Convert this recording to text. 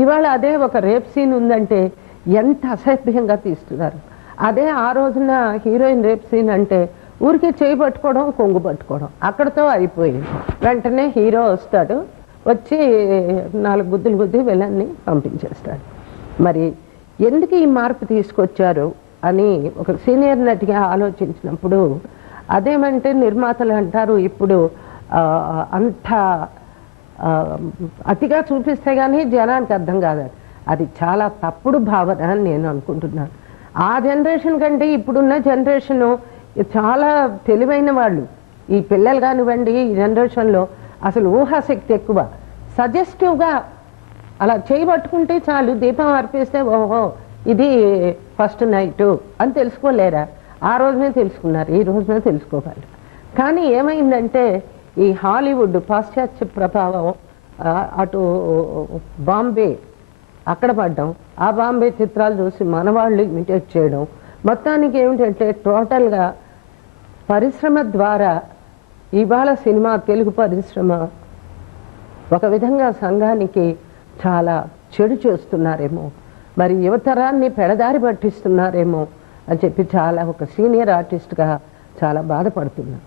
ఇవాళ అదే ఒక రేప్ సీన్ ఉందంటే ఎంత అసభ్యంగా తీస్తున్నారు. అదే ఆ రోజున హీరోయిన్ రేప్ సీన్ అంటే ఊరికే చేయి పట్టుకోవడం, కొంగు పట్టుకోవడం, అక్కడతో అయిపోయింది. వెంటనే హీరో వస్తాడు, వచ్చి 4 గుద్దులు గుద్ది విలన్ని పంపించేస్తాడు. మరి ఎందుకు ఈ మార్పు తీసుకొచ్చారు అని ఒక సీనియర్ నటిగా ఆలోచించినప్పుడు, అదేమంటే నిర్మాతలు అంటారు ఇప్పుడు అంత అతిగా చూపిస్తే కానీ జనానికి అర్థం కాదు. అది చాలా తప్పుడు భావన అని నేను అనుకుంటున్నాను. ఆ జనరేషన్ కంటే ఇప్పుడున్న జనరేషను చాలా తెలివైన వాళ్ళు. ఈ పిల్లలు కానివ్వండి, ఈ జనరేషన్లో అసలు ఊహాశక్తి ఎక్కువ. సజెస్టివ్గా అలా చేయబట్టుకుంటే చాలు, దీపం అర్పిస్తే ఓహో ఇది ఫస్ట్ నైటు అని తెలుసుకోలేరా? ఆ రోజునే తెలుసుకున్నారు, ఈ రోజునే తెలుసుకోగలరు. కానీ ఏమైందంటే ఈ హాలీవుడ్ పాశ్చాత్య ప్రభావం అటు బాంబే అక్కడ పడ్డం, ఆ బాంబే చిత్రాలు చూసి మనవాళ్ళు ఇమిటేట్ చేయడం, మొత్తానికి ఏమిటంటే టోటల్గా పరిశ్రమ ద్వారా ఇవాళ సినిమా తెలుగు పరిశ్రమ ఒక విధంగా సంఘానికి చాలా చెడు చేస్తున్నారేమో, మరి యువతరాన్ని పెడదారి పట్టిస్తున్నారేమో అని చెప్పి చాలా ఒక సీనియర్ ఆర్టిస్ట్గా చాలా బాధపడుతున్నాను.